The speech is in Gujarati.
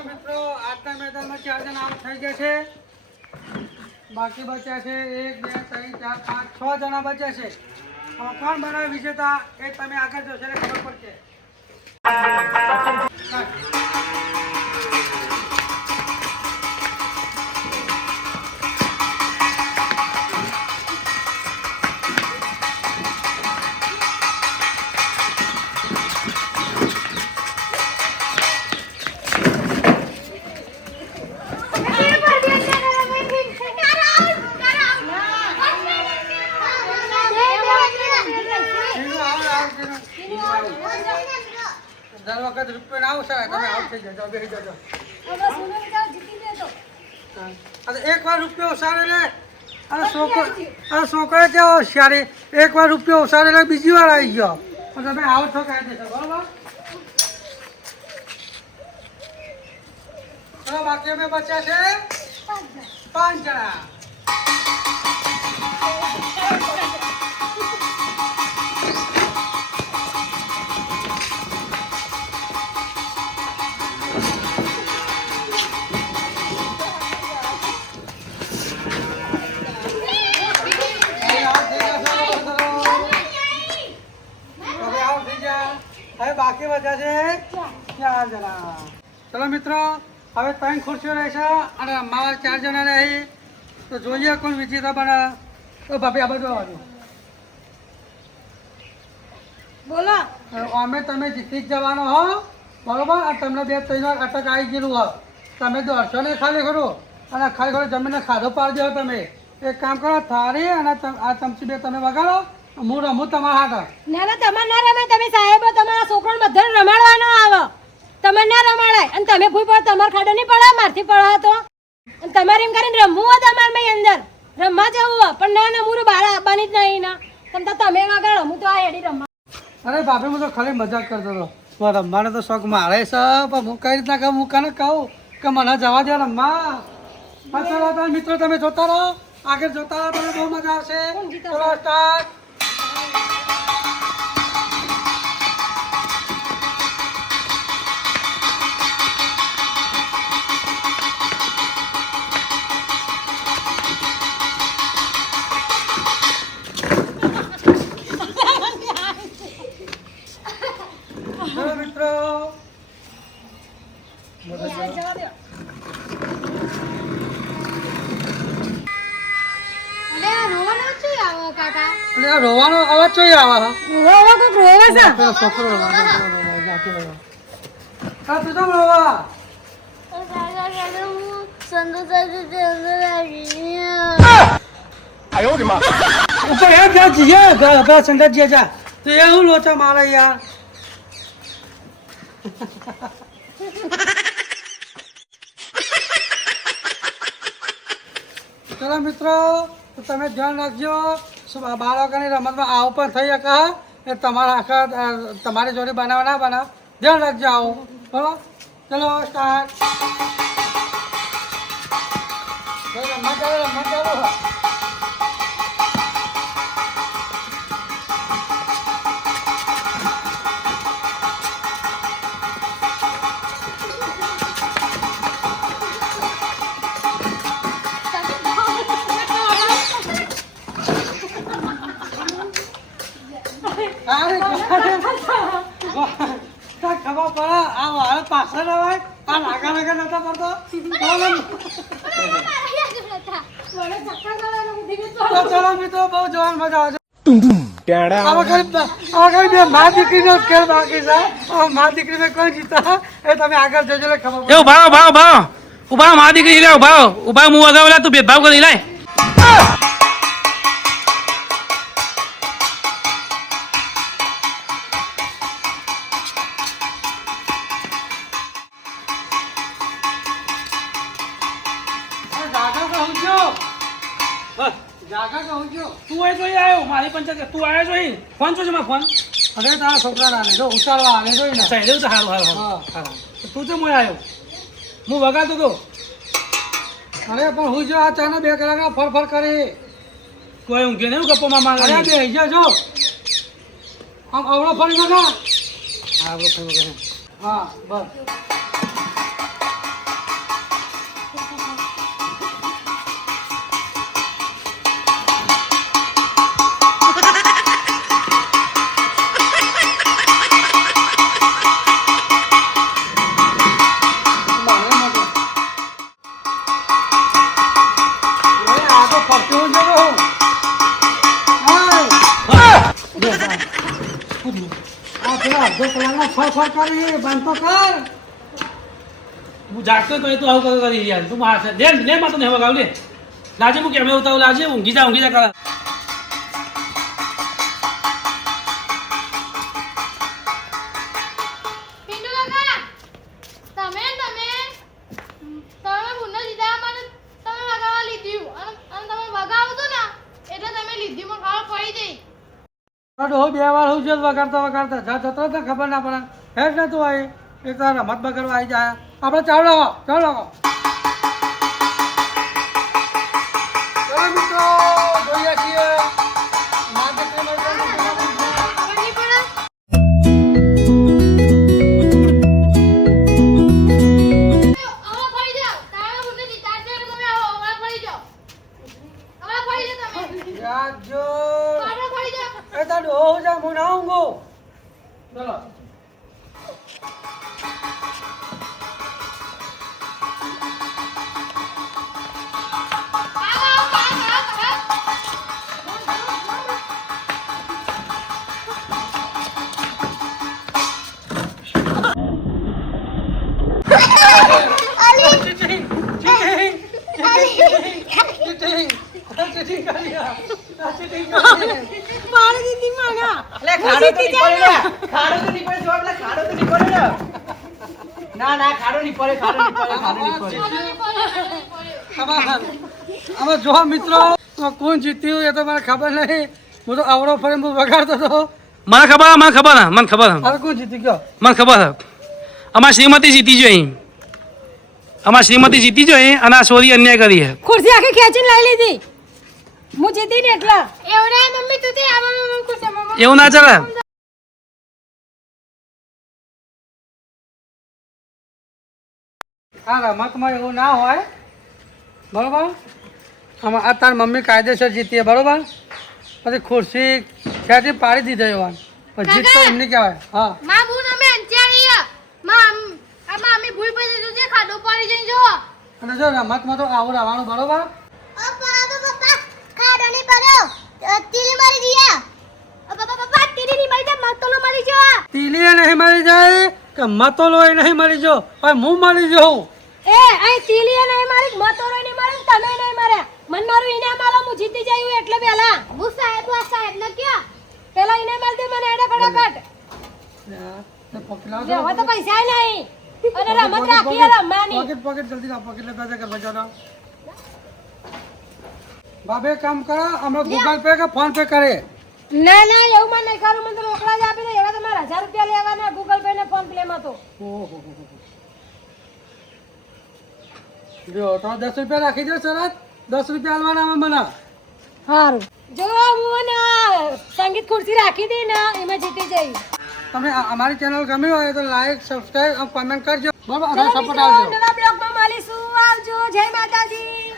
ચલો મિત્રો, આજના મેદાનમાં 4 જણા આઉટ થઈ ગયા છે. બાકી બચ્યા છે 1 2 3 4 5 6 જણા બચ્યા છે. હવે કોણ બનાવે વિજેતા એ તમે આગળ જોશો એટલે ખબર પડશે. દર વખત રૂપિયો ના આવશે તમે આઉટ થઈ જાઓ. બેસી જાઓ. એકવાર રૂપિયો ઉસારે લે અને છોકરો કેવો હોશિયારી, એકવાર રૂપિયો ઉસારે લે બીજી વાર આવી ગયો પણ તમે આઉટ છો કાઢી દેશો. બરોબર. ચલો બાકી અમે બચ્યા છે 5 જણા. હવે બાકી બધા છે 4 જણા. ચલો મિત્રો, હવે 3 ખુરશીઓ રહેશે અને અમારા 4 જણા રહી. તો જોઈએ કોણ વિજેતા બને. તો ભાભી આ બધું આવજો. બોલો. અમે તમે જીતી જ જવાનો હો. બરોબર. અને તમને 2-3 વાર અટક આવી ગયેલું હો. તમે દોડશો ને ખાલી ખરું અને ખાલી ખરું જમીને ખાધો પાડી દો. તમે એક કામ કરો, થાળી અને આ ચમચી 2 તમે વગાડો. હું રમું તમારા હાથ. ના ના તમારે ના રમાય. તમે સાહેબો તમારા છોકરાને બધાને રમાડવાનો આવે. તમે ના રમાડાય અને તમે ભૂઈ પડો તમારે ખાડો નહીં પડે, મારથી પડે તો અને તમારે એમ કરીને રમવું હોય તમારે મેં અંદર રમવા જવું હોય પણ ના ના મૂરું બહાર આવવાની જ નહીં. ના તમે વગાડો, હું તો આ હેડી રમવા. અરે ભાભી, હું તો ખાલી મજાક કરતો હતો. રમવાનો તો શોખ મારે છે પણ હું કઈ રીતના કહું, હું કાને કહું કે મને જવા દે રમવા. ચલો તો મિત્રો તમે જોતા રહો, આગળ જોતા રહો, તમને બહુ મજા આવશે. ચલો સ્ટાર્ટ. ચલો મિત્રો, રોવાનો અવાજ ચોઈ આવે. છોકરો તું તો રોવા. ઉપર યાર જા જીએ ઘર સંગત જીએ જા. તું એ હું લોચા મારે યાર. ચલો મિત્રો, તમે ધ્યાન રાખજો. બાળકોની રમતમાં આવું પણ થઈ શકે એ તમારા આખા તમારી જોડે બનાવ ના બનાવ ધ્યાન રાખજો. આવું બરોબર. ચલો સ્ટાર્ટ. રમત ચાલો. ખબર પડે આ વાળ પાછળ આવે આ નાગા નાગા નતા પડતો. ચલો મિત્રો, બહુ જોવાની મજા આવે છે. મા દીકરીનો ખેલ બાકી છે. મા દીકરી મેં કોઈ જીતા એ તમે આગળ જોજો એટલે ખબર પડે. ઉભા મા દીકરી લે. ઉભા હું વગાવેલા તું ભેદભાવ કરી લાય. તું એ જોઈ આવ્યો મારી પંચાયત. તું આવ્યો જોઈ ફોન જોજે માં ફોન. અરે તારા છોકરા આને જો ઉતારવા આને જોઈ ને. સાહેબ તો હારું. તું તો મોય આવ્યો. હું વગાડતો હતો. અરે પણ હું જો આ ચાના 2 કલાક ફરફર કરી. કોઈ ઊંઘે નહીં ગપ્પોમાં માંગે. અરે બે જો આમ અવળો ફરી વગા. હા બસ. ઓફર કરી બંધ તો કર. હું જાગતો તો એ તો આવું કરી યાર તું માર લે લે માં તો ને વગાવ લે લાજે હું કેમે ઉતાવ લાજે ઊંઘી જા કરા પિન્ટુ કાકા તમે મુન્ના દીધા મને તમે વગાવવા લીધું અને તમે વગાવો છો ને એટલે તમે લીધી માં ખબર પડી ગઈ ડોહો 2 વાર હું જ વગાડતા જા જતો તો ખબર ના પડે હેડ ને તું આવી એક તો રમત બગડવા આવી જાય આપણે ચાલો ચલો મિત્રો જોઈએ છીએ ના દેખે ખબર નહીં પડે હવે પડી જાઓ તમે મુન્ના દીધા છે તમે હવે પડી જાઓ તમે રાજો પાડો પડી જાઓ એ તો ડોહો જા હું ના ઊંઘો ચલો આમાં જો મિત્રો કોણ જીત્યું એ તો મને ખબર નહીં હું તો આવડો ફરી હું વગાડતો હતો મને ખબર હવે કોણ જીતી ગયો મને ખબર અમાર શ્રીમતી જીતી જોઈ અમાર શ્રીમતી જીતી જોઈ અને આ સોરી અન્યાય કરી છે ખુરશી આખી ખેંચીને લઈ લીધી હું જીતી ને એટલા એવડા મમ્મી તું તે આ મમ્મી ખુશ મમ્મી એવું ના ચાલે આ રમતમાં એવું ના હોય બરોબર આમાં આ તાર મમ્મી કાયદેસર જીતીએ બરોબર પછી ખુરશી ખેંચી પાડી દીધી એવા પણ જીત તો એમની કહેવાય હા માં બુન અમે અંચારી માં અમે ભૂલ પડી તું જે ખાડો પડી જઈ જો અને જો રમતમાં તો આવું રહેવાનું બરોબર પપ્પા ખાડો ની પડ્યો તીલી મારી દિયા પપ્પા તીલી ની મારી દે મતલો મારી જો તીલીએ નહીં મળી જાય કે મતોલો એ નહીં મળી જો હવે હું મળી જાઉં એ અહીં તીલીએ નહીં મારી મતોરો નહીં મારી તમે નહીં માર્યા મન મારું ઇનામ આલો હું જીતી જાયું એટલે પેલા હું સાહેબ ને ક્યાં પેલા ઇનામ આલ દે મને એડે ફટાફટ પકડાવ લે હવે તો પૈસા નહીં અને રમત રાખી રમવાની પોકેટ જલ્દી લાવ પોકેટ લેતા જા કરવા જાનો બાબે કામ કરો હમણાં ગૂગલ પે કે ફોન પે કરે ના ના એવું મને નહીં કરું મને તો રોકડા જ આપી દે એવા તમારે 1000 રૂપિયા લેવાના ગૂગલ પે ને ફોન પે માં તો ઓહો જો તો 10 રૂપિયા રાખી દો શરત 10 રૂપિયા આલવાના મને સારું જો હું ને સંગીત ખુરશી રાખી દે ને એમાં જીતી જઈ તમને અમારી ચેનલ ગમી હોય તો લાઈક સબસ્ક્રાઇબ અને કમેન્ટ કરજો બરાબર સપોર્ટ આવજો નવા બ્લોગમાં મળીશું આવજો જય માતાજી